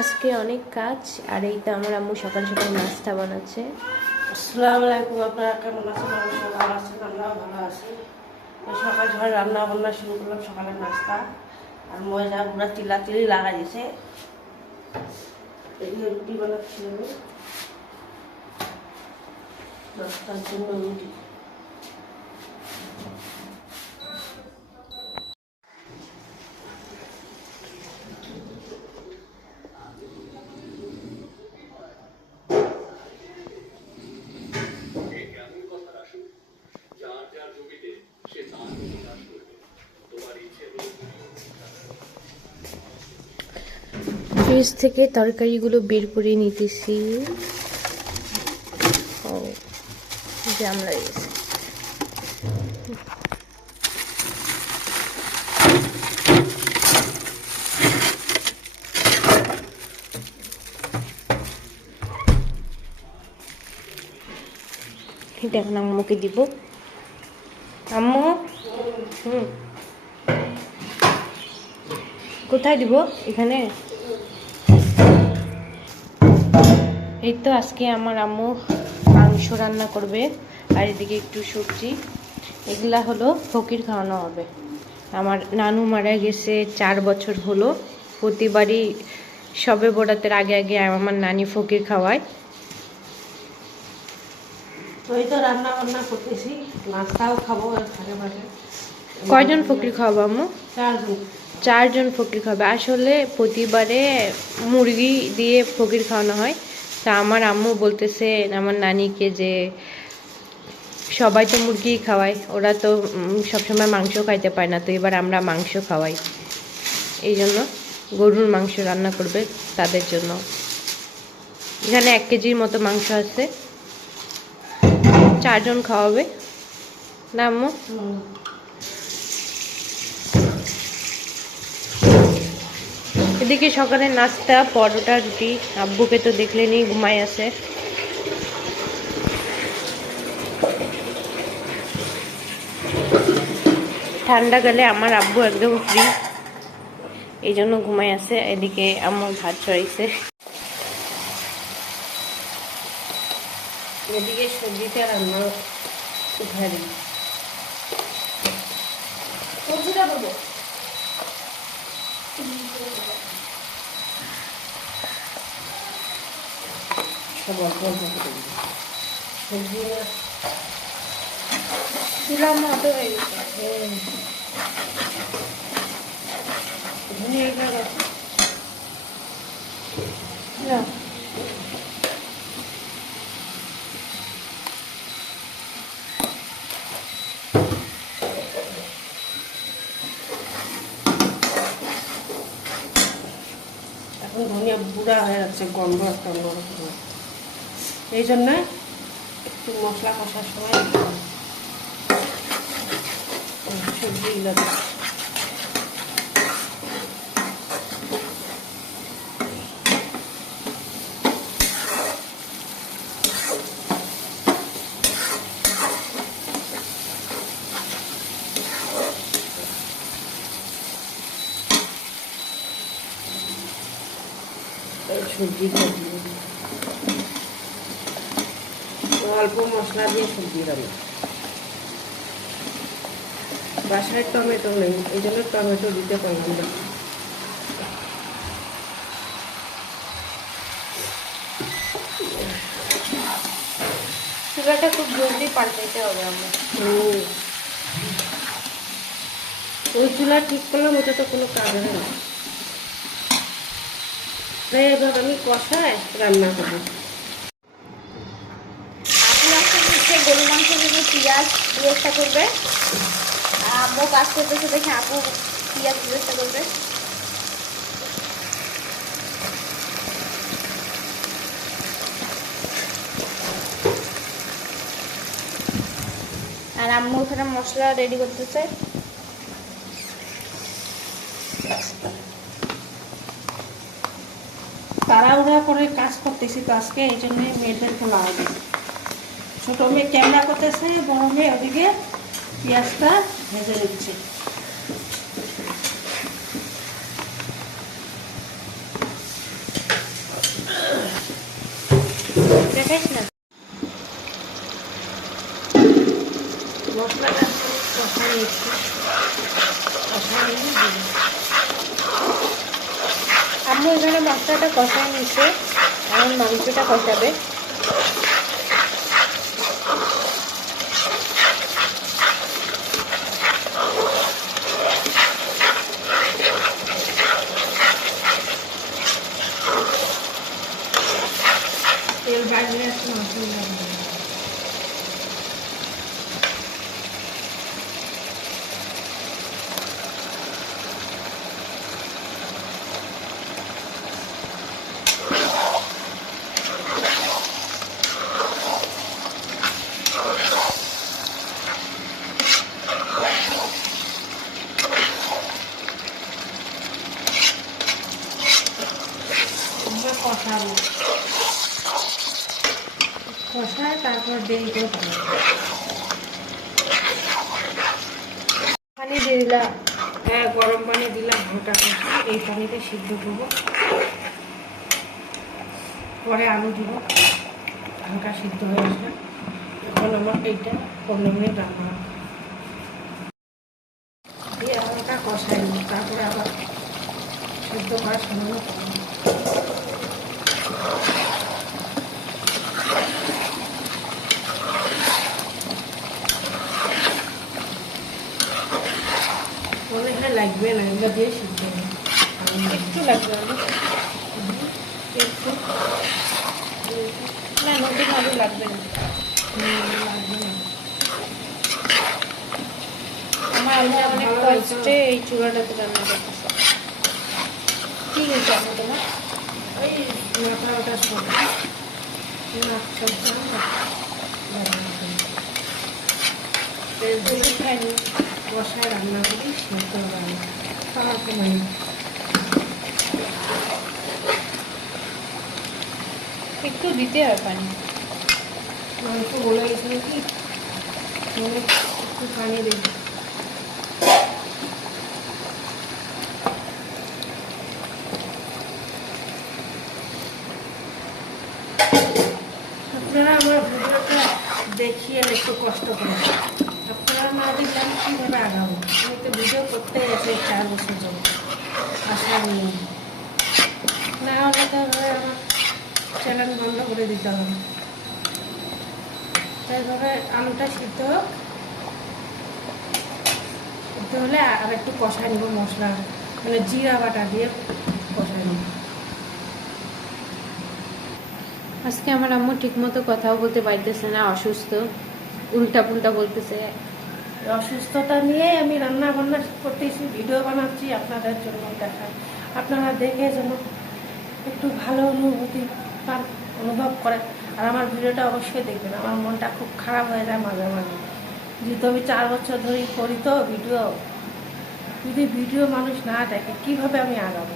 আজকে অনেক কাজ, আর এই তো আমার আম্মু সকাল সকাল নাস্তা বানাচ্ছে। আসসালামু আলাইকুম, আপনারা কেমন আছেন? আমি সব ভালো আছেন, আমরাও ভালো আছি। সকাল সকাল রান্না বান্না শুরু করলাম, সকালের নাস্তা। আর ময়দা পুরা তিলা, তিলি লাগাই দিয়েছে। রুটি বানাচ্ছি আমি। নাস্তার জন্য রুটি। ফ্রিজ থেকে তরকারিগুলো বের করে নিতেছি। এখন আম্মুকে দিব। আম্মু হুম। কোথায় দিব? এখানে? এই তো আজকে আমার আম্মু মাংস রান্না করবে আর এদিকে একটু সবজি। এগুলা হলো ফকির খাওয়ানো হবে। আমার নানু মারা গেছে চার বছর হলো। প্রতিবারই সবে বরাতের আগে আগে আমার নানি ফকির খাওয়ায়। এই তো রান্না বান্না করতেছি নাস্তাও খাব ফাঁকে ফাঁকে কয়জন ফকির খাওয়াবো আম্মু? চারজন। চারজন ফকির খাবে আসলে প্রতিবারে মুরগি দিয়ে ফকির খাওয়ানো হয়। তা আমার আম্মু বলতেছে, আমার নানিকে যে সবাই তো মুরগি খাওয়ায়, ওরা তো সবসময় মাংস খাইতে পায় না, তো এবার আমরা মাংস খাওয়াই। এই জন্য গরুর মাংস রান্না করবে তাদের জন্য। এখানে এক কেজির মতো মাংস আছে। চারজন খাওয়াবে। না, আম্মু? এদিকে সকালে নাস্তা, পরোটা, রুটি। আব্বুকে তো দেখলেনি ঘুমাই আছে। ঠান্ডা গেলে আমার আব্বু একদম ফ্রি এই জন্য ঘুমাই আছে। এদিকে আমার ভাত চড়াইছে। এদিকে সবজিটা রান্না উঠাই সবজিটা দেবো। দিই। মতো হয়ে গেছে পাতা এখন ধনিয়া বুড়া হয়ে যাচ্ছে গন্ধ একটা অন্যরকম এই জন্য একটু মশলা কষার সময় সবজিগুলো দিই। এই সবজিগুলো দিয়ে দিই। অল্প মশলা দিয়ে সবজি রান্না বাসায় টমেটো নেই এই জন্য টমেটো দিতে পারলাম না। চুলাটা খুব জলদি পাল্টাইতে হবে আমার। ওই চুলা ঠিক করলাম ওটা তো কোনো কাজ হয় না। তাই এবার আমি কষায় রান্না করব আপু একটা হচ্ছে গরু মাংসের জন্য পেঁয়াজ ব্যবস্থা করবে। আম্মু কাজ করতেছে দেখে আপু পেঁয়াজ ব্যবস্থা করবে। আর আম্মু ওখানে মশলা রেডি করতেছে। তারা তাড়াহুড়া করে কাজ করতেছি তো আজকে, এই জন্য মেয়েদেরকে লাগাবে ছোটো মেয়ে ক্যামেরা করতেছে বড় মেয়ে ওদিকে পেঁয়াজটা ভেজে নিচ্ছে। মশলাটা এখানে মশলাটা কষাই নিচ্ছে এখন মাংসটা কষাবে। তারপর দেরি করে পানি দিয়ে দিলা হ্যাঁ গরম পানি দিলাম হালকা এই পানিতে সিদ্ধ করব। পরে আলু দিব। হালকা সিদ্ধ হয়ে আসবে। এখন আমার এইটা পনেরো মিনিট রান্না। দিয়ে তারপরে আবার সিদ্ধ করার সময় মনে হয় লাগবে না এগুলো দিয়ে সিদ্ধ একটু লাগবে একটু না নতুন আলু লাগবে না। লাগবে না আমার আলু অনেক কষ্টে এই চূড়াটাতে রান্না করতেছে কি হয়েছে আম্মু তোমার ওই ওটা নাক বেশি খাইনি কষায় রান্না করি সেদ্ধ রান্না একটু দিতে হয় পানি। মাংস বলে গেছিল কি একটু পানি দেবে। আপনারা আমার ভিডিওটা দেখিয়ে একটু কষ্ট করেন। না কীভাবে আগাবো? আমি তো ভিডিও করতে এসে চার বছর আশা নিয়ে না হলে তো আমার চ্যানেল বন্ধ করে দিতে হবে। সিদ্ধ সিদ্ধ হলে আর একটু কষাই নেব মশলা মানে জিরা বাটা দিয়ে কষাই নেব। আজকে আমার আম্মু ঠিকমতো কথাও বলতে পারতেছে না, অসুস্থ। উল্টা পুল্টা বলতেছে। অসুস্থতা নিয়ে আমি রান্না বান্না করতেছি ভিডিও বানাচ্ছি আপনাদের জন্য দেখা আপনারা দেখে যেন একটু ভালো অনুভূতি পান, অনুভব করেন। আর আমার ভিডিওটা অবশ্যই দেখবেন, আমার মনটা খুব খারাপ হয়ে যায় মাঝে মাঝে। যেহেতু আমি চার বছর ধরেই করি তো ভিডিও যদি ভিডিও মানুষ না দেখে, কীভাবে আমি আগাবো?